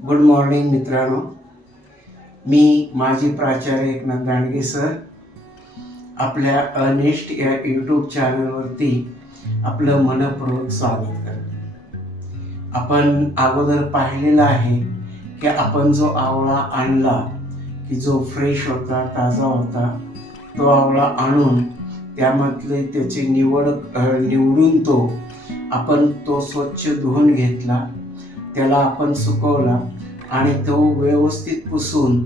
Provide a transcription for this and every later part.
Good morning मित्रांनो, मी माजी प्राचार्य एकनाथ दांडगे सर आपल्या अनेस्ट या यूट्यूब चॅनलवरती आपलं मनपूर्वक स्वागत करतो। आपण अगोदर पाहिलेलं आहे की आपण जो आवळा आणला की जो फ्रेश होता, ताजा होता, तो आवळा आणून त्यामधले त्याची निवडून आपण तो स्वच्छ धुवून घेतला, त्याला आपण सुकवला आणि तो व्यवस्थित पुसून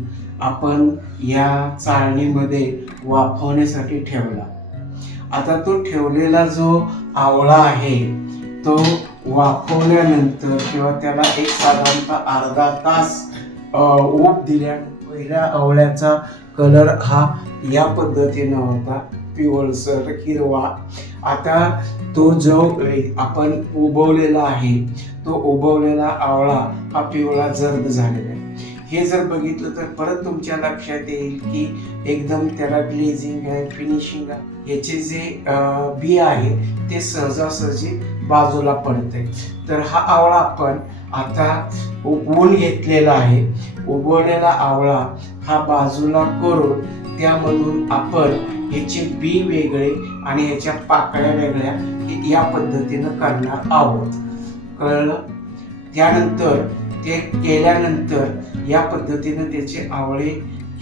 आपण या चाळणीमध्ये वाफवण्यासाठी ठेवला। आता तो ठेवलेला जो आवळा आहे तो वाफवल्यानंतर किंवा त्याला एक साधारणतः अर्धा तास ऊब दिल्या पहिल्या आवळ्याचा कलर हा या पद्धतीने होता, पिवळसर हिरवा। आता तो जो आपण उबवलेला आहे तो उबवलेला आवळा हा पिवळा जर्द झालेला आहे। हे जर बघितलं तर परत तुमच्या लक्षात येईल की एकदम त्याला ग्लेझिंग आहे, फिनिशिंग आहे, याचे जे बी आहे ते सहजासहजी बाजूला पडते। तर हा आवळा आपण आता उबवून घेतलेला आहे। उबवलेला आवळा हा बाजूला करून त्यामधून आपण याचे बी वेगळे आणि याच्या पाकळ्या वेगळ्या या पद्धतीनं करणार आहोत, कळलं? त्यानंतर ते केल्यानंतर या पद्धतीनं त्याचे आवळे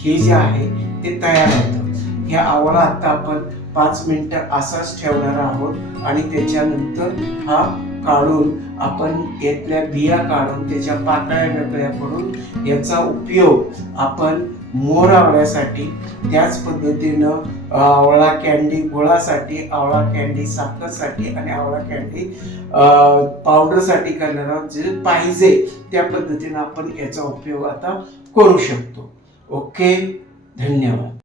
हे जे आहे ते तयार होतं। या आवळा आता आपण 5 मिनिटं असाच ठेवणार आहोत आणि त्याच्यानंतर हा काढून आपण यातल्या बिया काढून त्याच्या पाकळ्या वेगळ्या करून याचा उपयोग आपण मोर आवळ्यासाठी, त्याच पद्धतीनं आवळा कॅन्डी गुळासाठी, आवळा कॅन्डी साखरसाठी आणि आवळा कॅन्डी पावडरसाठी करणार आहोत। जे पाहिजे त्या पद्धतीनं आपण याचा उपयोग आता करू शकतो। ओके, धन्यवाद।